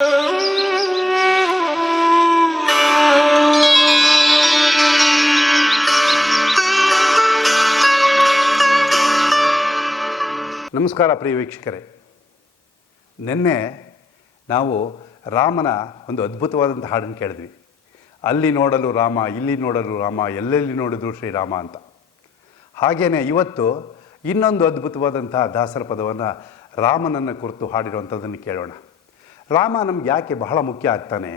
ನಮಸ್ಕಾರ ಪ್ರಿಯ ವೀಕ್ಷಕರೇ. ನಿನ್ನೆ ನಾವು ರಾಮನ ಒಂದು ಅದ್ಭುತವಾದಂಥ ಹಾಡನ್ನು ಕೇಳಿದ್ವಿ. ಅಲ್ಲಿ ನೋಡಲು ರಾಮ, ಇಲ್ಲಿ ನೋಡಲು ರಾಮ, ಎಲ್ಲೆಲ್ಲಿ ನೋಡಿದ್ರು ಶ್ರೀರಾಮ ಅಂತ. ಹಾಗೆಯೇ ಇವತ್ತು ಇನ್ನೊಂದು ಅದ್ಭುತವಾದಂಥ ದಾಸರ ಪದವನ್ನು ರಾಮನನ್ನು ಕುರಿತು ಹಾಡಿರುವಂಥದ್ದನ್ನು ಕೇಳೋಣ. ರಾಮ ನಮ್ಗೆ ಯಾಕೆ ಬಹಳ ಮುಖ್ಯ ಆಗ್ತಾನೆ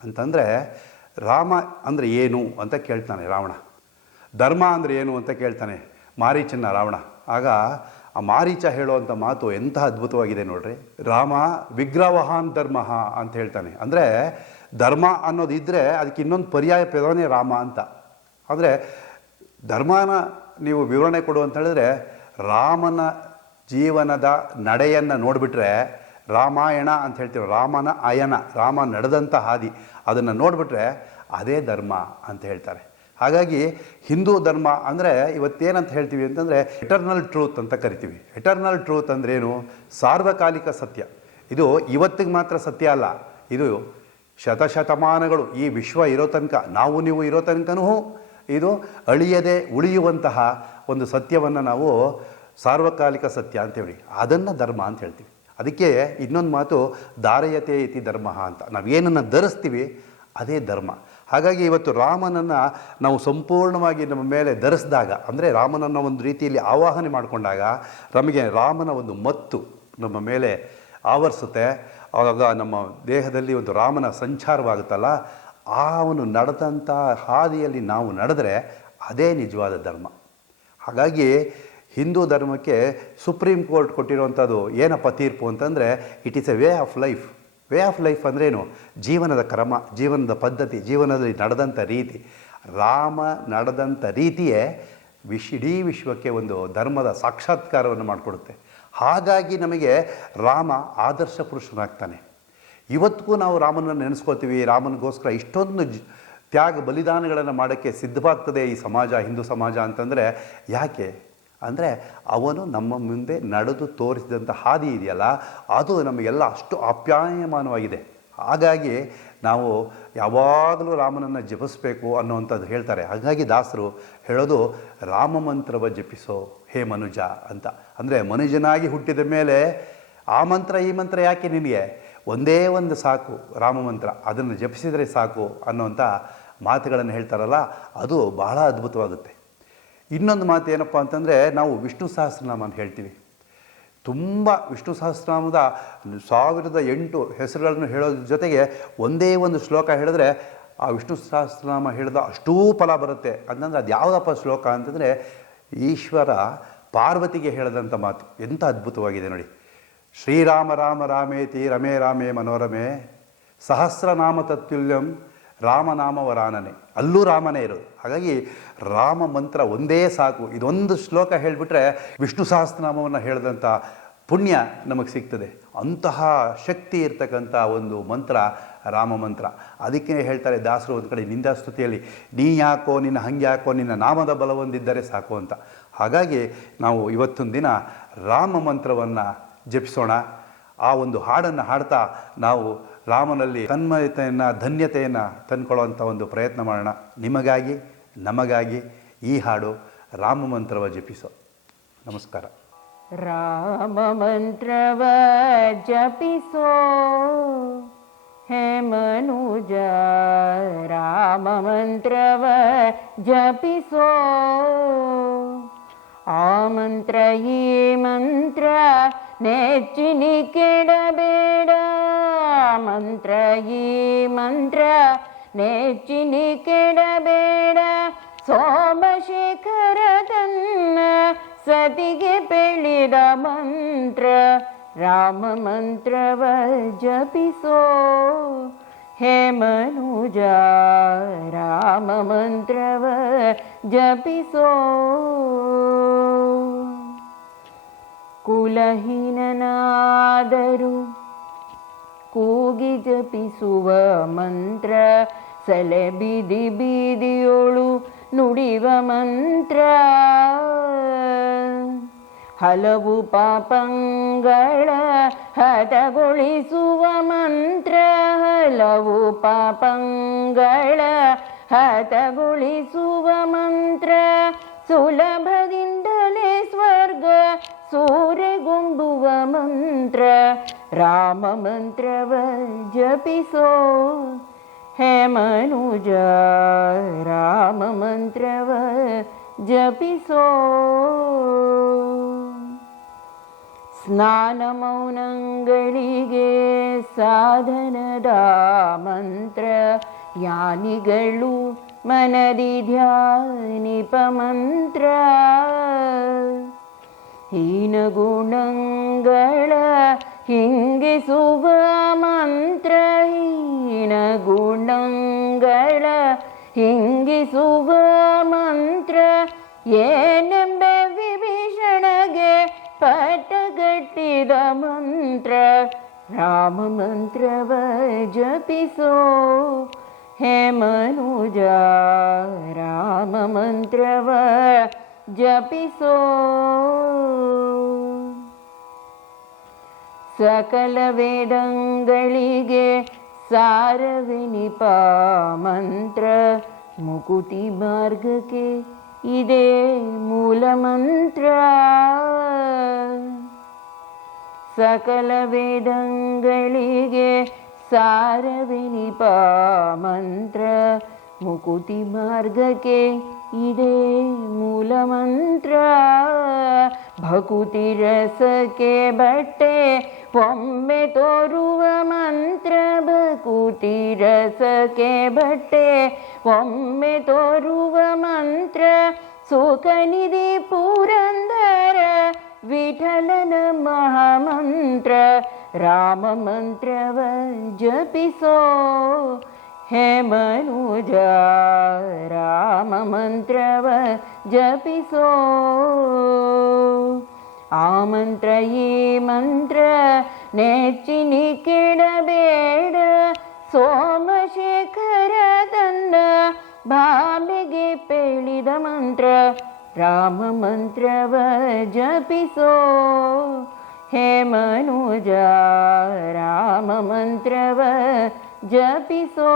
ಅಂತಂದರೆ, ರಾಮ ಅಂದರೆ ಏನು ಅಂತ ಕೇಳ್ತಾನೆ ರಾವಣ. ಧರ್ಮ ಅಂದರೆ ಏನು ಅಂತ ಕೇಳ್ತಾನೆ ಮಾರೀಚನ ರಾವಣ. ಆಗ ಆ ಮಾರೀಚ ಹೇಳುವಂಥ ಮಾತು ಎಂಥ ಅದ್ಭುತವಾಗಿದೆ ನೋಡ್ರಿ. ರಾಮ ವಿಗ್ರಹವಾನ್ ಧರ್ಮ ಅಂತ ಹೇಳ್ತಾನೆ. ಅಂದರೆ ಧರ್ಮ ಅನ್ನೋದಿದ್ದರೆ ಅದಕ್ಕೆ ಇನ್ನೊಂದು ಪರ್ಯಾಯ ಪದವೇ ರಾಮ ಅಂತ. ಅಂದರೆ ಧರ್ಮನ ನೀವು ವಿವರಣೆ ಕೊಡು ಅಂತ ಹೇಳಿದ್ರೆ, ರಾಮನ ಜೀವನದ ನಡೆಯನ್ನು ನೋಡಿಬಿಟ್ರೆ ರಾಮಾಯಣ ಅಂತ ಹೇಳ್ತೀವಿ. ರಾಮನ ಅಯನ, ರಾಮ ನಡೆದಂಥ ಹಾದಿ ಅದನ್ನು ನೋಡಿಬಿಟ್ರೆ ಅದೇ ಧರ್ಮ ಅಂತ ಹೇಳ್ತಾರೆ. ಹಾಗಾಗಿ ಹಿಂದೂ ಧರ್ಮ ಅಂದರೆ ಇವತ್ತೇನಂತ ಹೇಳ್ತೀವಿ ಅಂತಂದರೆ ಎಟರ್ನಲ್ ಟ್ರೂತ್ ಅಂತ ಕರಿತೀವಿ. ಎಟರ್ನಲ್ ಟ್ರೂತ್ ಅಂದ್ರೇನು? ಸಾರ್ವಕಾಲಿಕ ಸತ್ಯ. ಇದು ಇವತ್ತಿಗೆ ಮಾತ್ರ ಸತ್ಯ ಅಲ್ಲ, ಇದು ಶತಶತಮಾನಗಳು ಈ ವಿಶ್ವ ಇರೋ ತನಕ, ನಾವು ನೀವು ಇರೋ ತನಕನೂ ಇದು ಅಳಿಯದೆ ಉಳಿಯುವಂತಹ ಒಂದು ಸತ್ಯವನ್ನು ನಾವು ಸಾರ್ವಕಾಲಿಕ ಸತ್ಯ ಅಂತೇಳಿ ಅದನ್ನು ಧರ್ಮ ಅಂತ ಹೇಳ್ತೀವಿ. ಅದಕ್ಕೆ ಇನ್ನೊಂದು ಮಾತು ಧಾರಯತೆ ಇತಿ ಧರ್ಮ ಅಂತ. ನಾವೇನನ್ನು ಧರಿಸ್ತೀವಿ ಅದೇ ಧರ್ಮ. ಹಾಗಾಗಿ ಇವತ್ತು ರಾಮನನ್ನು ನಾವು ಸಂಪೂರ್ಣವಾಗಿ ನಮ್ಮ ಮೇಲೆ ಧರಿಸಿದಾಗ, ಅಂದರೆ ರಾಮನನ್ನು ಒಂದು ರೀತಿಯಲ್ಲಿ ಆವಾಹನೆ ಮಾಡಿಕೊಂಡಾಗ ನಮಗೆ ರಾಮನ ಒಂದು ಮತ್ತು ನಮ್ಮ ಮೇಲೆ ಆವರಿಸುತ್ತೆ. ಆವಾಗ ನಮ್ಮ ದೇಹದಲ್ಲಿ ಒಂದು ರಾಮನ ಸಂಚಾರವಾಗುತ್ತಲ್ಲ, ಅವನು ನಡೆದಂಥ ಹಾದಿಯಲ್ಲಿ ನಾವು ನಡೆದರೆ ಅದೇ ನಿಜವಾದ ಧರ್ಮ. ಹಾಗಾಗಿ ಹಿಂದೂ ಧರ್ಮಕ್ಕೆ ಸುಪ್ರೀಂ ಕೋರ್ಟ್ ಕೊಟ್ಟಿರುವಂಥದ್ದು ಏನಪ್ಪ ತೀರ್ಪು ಅಂತಂದರೆ, it is A way of life. Way of life ಅಂದ್ರೇನು? ಜೀವನದ ಕ್ರಮ, ಜೀವನದ ಪದ್ಧತಿ, ಜೀವನದಲ್ಲಿ ನಡೆದಂಥ ರೀತಿ. ರಾಮ ನಡೆದಂಥ ರೀತಿಯೇ ಇಡೀ ವಿಶ್ವಕ್ಕೆ ಒಂದು ಧರ್ಮದ ಸಾಕ್ಷಾತ್ಕಾರವನ್ನು ಮಾಡಿಕೊಡುತ್ತೆ. ಹಾಗಾಗಿ ನಮಗೆ ರಾಮ ಆದರ್ಶ ಪುರುಷನಾಗ್ತಾನೆ. ಇವತ್ತಿಗೂ ನಾವು ರಾಮನನ್ನು ನೆನೆಸ್ಕೋತೀವಿ. ರಾಮನಿಗೋಸ್ಕರ ಇಷ್ಟೊಂದು ತ್ಯಾಗ ಬಲಿದಾನಗಳನ್ನು ಮಾಡೋಕ್ಕೆ ಸಿದ್ಧವಾಗ್ತದೆ ಈ ಸಮಾಜ, ಹಿಂದೂ ಸಮಾಜ ಅಂತಂದರೆ ಯಾಕೆ ಅಂದರೆ, ಅವನು ನಮ್ಮ ಮುಂದೆ ನಡೆದು ತೋರಿಸಿದಂಥ ಹಾದಿ ಇದೆಯಲ್ಲ, ಅದು ನಮಗೆಲ್ಲ ಅಷ್ಟು ಆಪ್ಯಾಯಮಾನವಾಗಿದೆ. ಹಾಗಾಗಿ ನಾವು ಯಾವಾಗಲೂ ರಾಮನನ್ನು ಜಪಿಸಬೇಕು ಅನ್ನುವಂಥದ್ದು ಹೇಳ್ತಾರೆ. ಹಾಗಾಗಿ ದಾಸರು ಹೇಳೋದು ರಾಮ ಮಂತ್ರವ ಜಪಿಸೋ ಹೇ ಮನುಜ ಅಂತ. ಅಂದರೆ ಮನುಜನಾಗಿ ಹುಟ್ಟಿದ ಮೇಲೆ ಆ ಮಂತ್ರ ಈ ಮಂತ್ರ ಯಾಕೆ ನಿನಗೆ? ಒಂದೇ ಒಂದು ಸಾಕು ರಾಮ ಮಂತ್ರ, ಅದನ್ನು ಜಪಿಸಿದರೆ ಸಾಕು ಅನ್ನೋಂಥ ಮಾತುಗಳನ್ನು ಹೇಳ್ತಾರಲ್ಲ, ಅದು ಬಹಳ ಅದ್ಭುತವಾಗುತ್ತೆ. ಇನ್ನೊಂದು ಮಾತು ಏನಪ್ಪ ಅಂತಂದರೆ, ನಾವು ವಿಷ್ಣು ಸಹಸ್ರನಾಮನ ಹೇಳ್ತೀವಿ. ತುಂಬ ವಿಷ್ಣು ಸಹಸ್ರನಾಮದ 1008 ಹೆಸರುಗಳನ್ನು ಹೇಳೋದ್ರ ಜೊತೆಗೆ ಒಂದೇ ಒಂದು ಶ್ಲೋಕ ಹೇಳಿದ್ರೆ ಆ ವಿಷ್ಣು ಸಹಸ್ರನಾಮ ಹೇಳಿದ ಅಷ್ಟೂ ಫಲ ಬರುತ್ತೆ. ಅಂತಂದರೆ ಅದು ಯಾವುದಪ್ಪ ಶ್ಲೋಕ ಅಂತಂದರೆ, ಈಶ್ವರ ಪಾರ್ವತಿಗೆ ಹೇಳಿದಂಥ ಮಾತು ಎಂಥ ಅದ್ಭುತವಾಗಿದೆ ನೋಡಿ. ಶ್ರೀರಾಮ ರಾಮ ರಾಮೇತಿ ರಮೇ ರಾಮೇ ಮನೋರಮೆ ಸಹಸ್ರನಾಮ ತತ್ಯುಲ್ಯಂ ರಾಮನಾಮ ವರಾನನೆ. ಅಲ್ಲೂ ರಾಮನೇ ಇರೋದು. ಹಾಗಾಗಿ ರಾಮ ಮಂತ್ರ ಒಂದೇ ಸಾಕು. ಇದೊಂದು ಶ್ಲೋಕ ಹೇಳಿಬಿಟ್ರೆ ವಿಷ್ಣು ಸಹಸ್ರನಾಮವನ್ನು ಹೇಳಿದಂಥ ಪುಣ್ಯ ನಮಗೆ ಸಿಗ್ತದೆ. ಅಂತಹ ಶಕ್ತಿ ಇರ್ತಕ್ಕಂಥ ಒಂದು ಮಂತ್ರ ರಾಮ ಮಂತ್ರ. ಅದಕ್ಕೆ ಹೇಳ್ತಾರೆ ದಾಸರು ಒಂದು ಕಡೆ ನಿಂದಾಸ್ತುತಿಯಲ್ಲಿ, ನೀ ಯಾಕೋ ನಿನ್ನ ಹಂಗೆ ಯಾಕೋ ನಿನ್ನ ನಾಮದ ಬಲವೊಂದಿದ್ದರೆ ಸಾಕು ಅಂತ. ಹಾಗಾಗಿ ನಾವು ಇವತ್ತೊಂದು ದಿನ ರಾಮ ಮಂತ್ರವನ್ನು ಜಪಿಸೋಣ. ಆ ಒಂದು ಹಾಡನ್ನು ಹಾಡ್ತಾ ನಾವು ರಾಮನಲ್ಲಿ ತನ್ಮಯತೆಯನ್ನು, ಧನ್ಯತೆಯನ್ನು ತಂದ್ಕೊಳ್ಳುವಂಥ ಒಂದು ಪ್ರಯತ್ನ ಮಾಡೋಣ. ನಿಮಗಾಗಿ ನಮಗಾಗಿ ಈ ಹಾಡು ರಾಮ ಮಂತ್ರವ ಜಪಿಸೋ. ನಮಸ್ಕಾರ. ರಾಮ ಮಂತ್ರವ ಜಪಿಸೋ ಹೇ ಮನುಜ, ರಾಮ ಮಂತ್ರವ ಜಪಿಸೋ. ಆ ಮಂತ್ರ ಈ ಮಂತ್ರ ನೆಚ್ಚಿನಿ ಕೆಡಬೇಡ, ಮಂತ್ರ ಈ ಮಂತ್ರ ನೆಚ್ಚಿನಿ ಕೆಡಬೇಡ. ಸೋಮಶೇಖರ ತನ್ನ ಸತಿಗೆ ಬೆಳೆದ ಮಂತ್ರ ರಾಮ ಮಂತ್ರವ ಜಪಿಸೋ ಹೇ ಮನುಜ, ರಾಮ ಮಂತ್ರವ ಜಪಿಸೋ. ಕುಲಹೀನನಾದರೂ ಕೂಗಿ ಜಪಿಸುವ ಮಂತ್ರ, ಸಲೆ ಬೀದಿ ಬೀದಿಯೋಳು ನುಡಿವ ಮಂತ್ರ. ಹಲವು ಪಾಪಂಗಳನು ಹತಗೊಳಿಸುವ ಮಂತ್ರ ಹಲವು ಪಾಪಂಗಳ ಹತಗೊಳಿಸುವ ಮಂತ್ರ ಸುಲಭದಿಂದಲೇ ಸ್ವರ್ಗ ಸೂರೆಗೊಂಬುವ ಮಂತ್ರ ರಾಮ ಮಂತ್ರವ ಜಪಿಸೋ ಹೇ ಮನುಜ ರಾಮ ಮಂತ್ರವ ಜಪಿಸೋ ಸ್ನಾನ ಮೌನಗಳಿಗೆ ಸಾಧನದ ಮಂತ್ರ ಯಾನಿಗಳು ಮನದಿ ಧ್ಯಾನಿಪ ಮಂತ್ರ ಹೀನ ಗುಣಗಳ ಹಿಂಗಿಸುವ ಮಂತ್ರ ಹೀನ ಗುಣಗಳ ಹಿಂಗಿಸುವ ಮಂತ್ರ ಏನೆಂಬೆ ವಿಭೀಷಣಗೆ ಪಟಗಟ್ಟಿದ ಮಂತ್ರ ರಾಮ ಮಂತ್ರವ ಜಪಿಸೋ ಹೇ ಮನುಜ ರಾಮ ಮಂತ್ರವ ಜಪಿಸೋ ಸಕಲ ವೇದಂಗಳಿಗೆ ಸಾರವೆನಿಪ ಮಂತ್ರ ಮುಕುತಿ ಮಾರ್ಗಕ್ಕೆ ಇದೇ ಮೂಲ ಮಂತ್ರ ಸಕಲ ವೇದಂಗಳಿಗೆ ಸಾರವೆನಿಪ ಮಂತ್ರ ಮುಕುತಿ ಮಾರ್ಗಕ್ಕೆ ಇದೇ ಮೂಲ ಮಂತ್ರ ಭಕುತಿ ರಸಕ್ಕೆ ಬಟ್ಟೆ ಒಮ್ಮೆ ತೋರುವ ಮಂತ್ರ ಭಕುತಿ ರಸಕ್ಕೆ ಬಟ್ಟೆ ಒಮ್ಮೆ ತೋರುವ ಮಂತ್ರ ಸುಖನಿಧಿ ಪುರಂದರ ವಿಠಲನ ಮಹಾಮಂತ್ರ ರಾಮ ಮಂತ್ರವ ಜಪಿಸೋ ಹೇ ಮನುಜ ರಾಮ ಮಂತ್ರವ ಜಪಿಸೋ ಆ ಮಂತ್ರ ಈ ಮಂತ್ರ ನೆಚ್ಚಿನಿ ಕೆಡಬೇಡ ಸೋಮಶೇಖರ ತನ್ನ ಭಾಮೆಗೆ ಪೇಳಿದ ಮಂತ್ರ ರಾಮ ಮಂತ್ರವ ಜಪಿಸೋ ಹೇ ಮನುಜ ರಾಮ ಮಂತ್ರವ ಜಪಿಸೋ